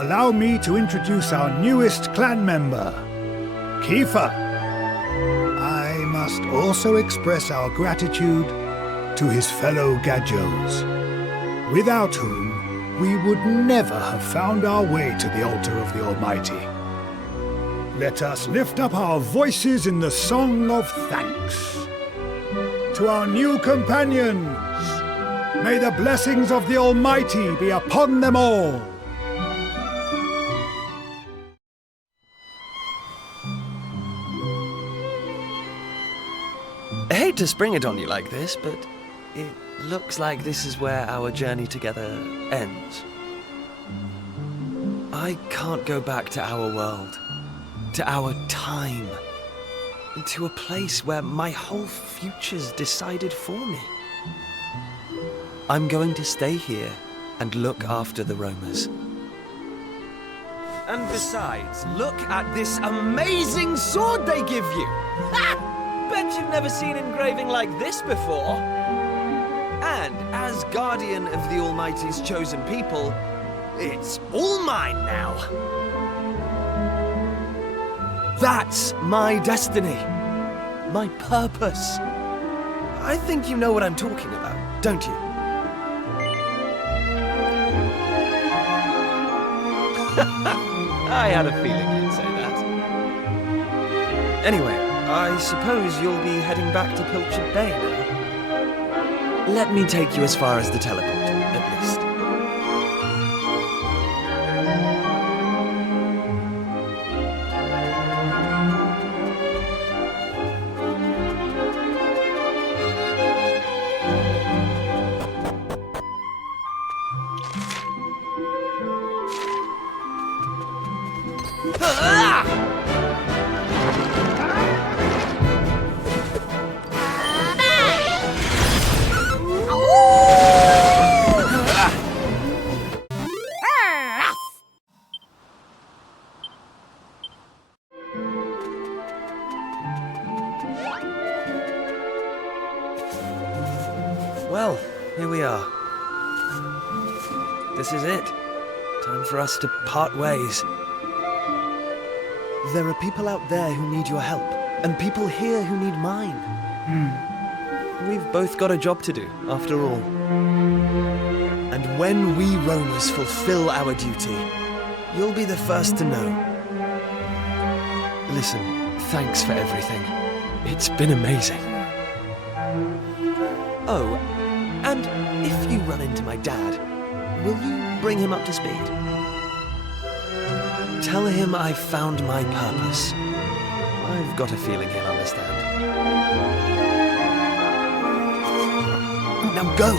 Allow me to introduce our newest clan member, Kiefer. I must also express our gratitude to his fellow Gajos, without whom we would never have found our way to the altar of the Almighty. Let us lift up our voices in the song of thanks. To our new companions, may the blessings of the Almighty be upon them all. I hate to spring it on you like this, but it looks like this is where our journey together ends. I can't go back to our world, to our time, to a place where my whole future's decided for me. I'm going to stay here and look after the Romers. And besides, look at this amazing sword they give you! Ha! Bet you've never seen engraving like this before. And as guardian of the Almighty's chosen people, it's all mine now. That's my destiny. My purpose. I think you know what I'm talking about, don't you? I had a feeling you'd say that. Anyway, I suppose you'll be heading back to Pilchard Bay now. Let me take you as far as the teleport, at least. Well, here we are. This is it. Time for us to part ways. There are people out there who need your help, and people here who need mine. We've both got a job to do, after all. And when we Romers fulfill our duty, you'll be the first to know. Listen, thanks for everything. It's been amazing. Oh, and if you run into my dad, will you bring him up to speed? Tell him I found my purpose. I've got a feeling he'll understand. Now go!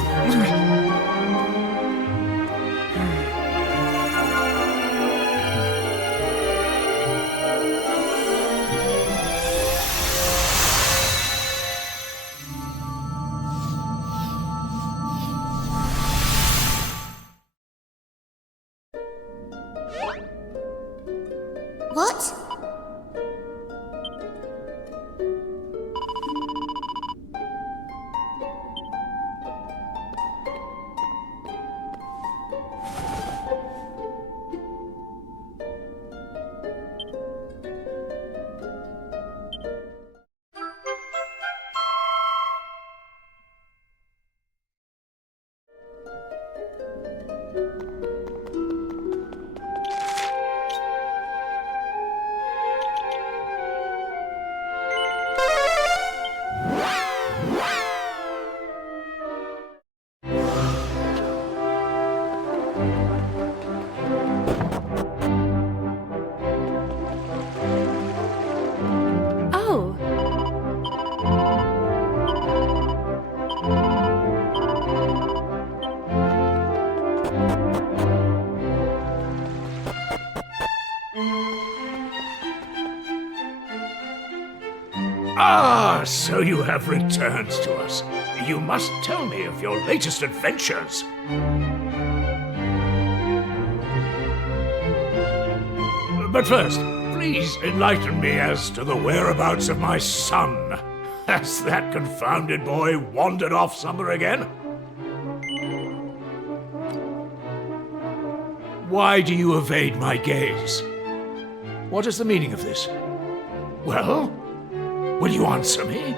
What? Oh, Ah, so you have returned to us. You must tell me of your latest adventures. But first, please enlighten me as to the whereabouts of my son. Has that confounded boy wandered off somewhere again? Why do you evade my gaze? What is the meaning of this? Well, will you answer me?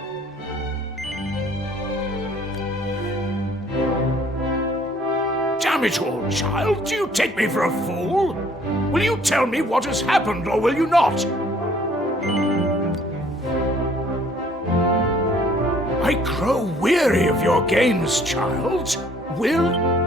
Damn it all, child! Do you take me for a fool? Will you tell me what has happened, or will you not? I grow weary of your games, child. Will...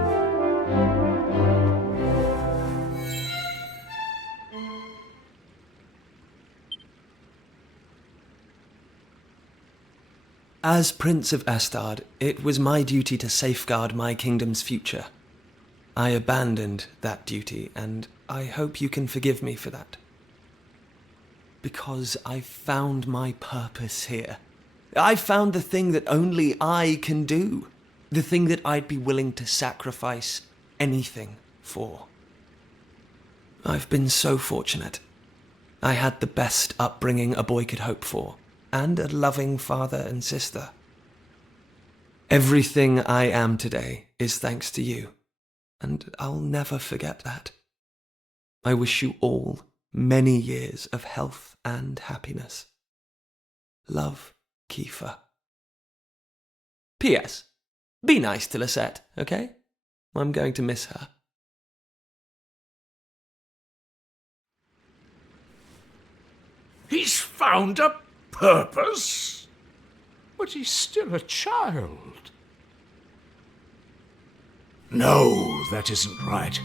As Prince of Astard, it was my duty to safeguard my kingdom's future. I abandoned that duty, and I hope you can forgive me for that. Because I found my purpose here. I found the thing that only I can do. The thing that I'd be willing to sacrifice anything for. I've been so fortunate. I had the best upbringing a boy could hope for, and a loving father and sister. Everything I am today is thanks to you, and I'll never forget that. I wish you all many years of health and happiness. Love, Kiefer. P.S. Be nice to Lisette, okay? I'm going to miss her. He's found a purpose? But he's still a child. No, that isn't right.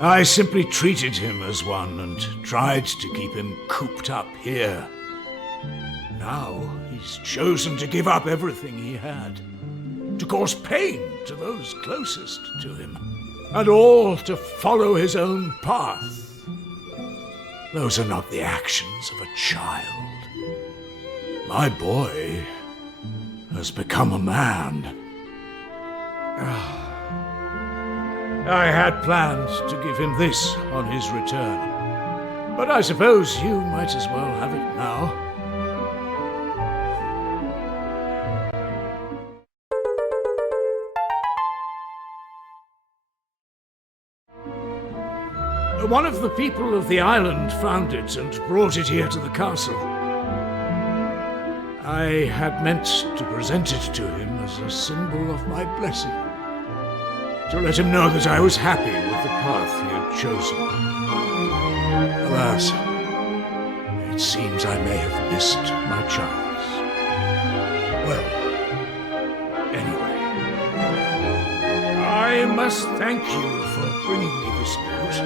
I simply treated him as one and tried to keep him cooped up here. Now he's chosen to give up everything he had, to cause pain to those closest to him, and all to follow his own path. Those are not the actions of a child. My boy has become a man. I had planned to give him this on his return, but I suppose you might as well have it now. One of the people of the island found it and brought it here to the castle. I had meant to present it to him as a symbol of my blessing, to let him know that I was happy with the path he had chosen. Alas, it seems I may have missed my chance. Well, anyway, I must thank you for bringing me this news.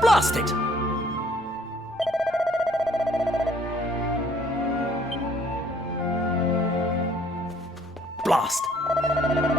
Blast it! Blast.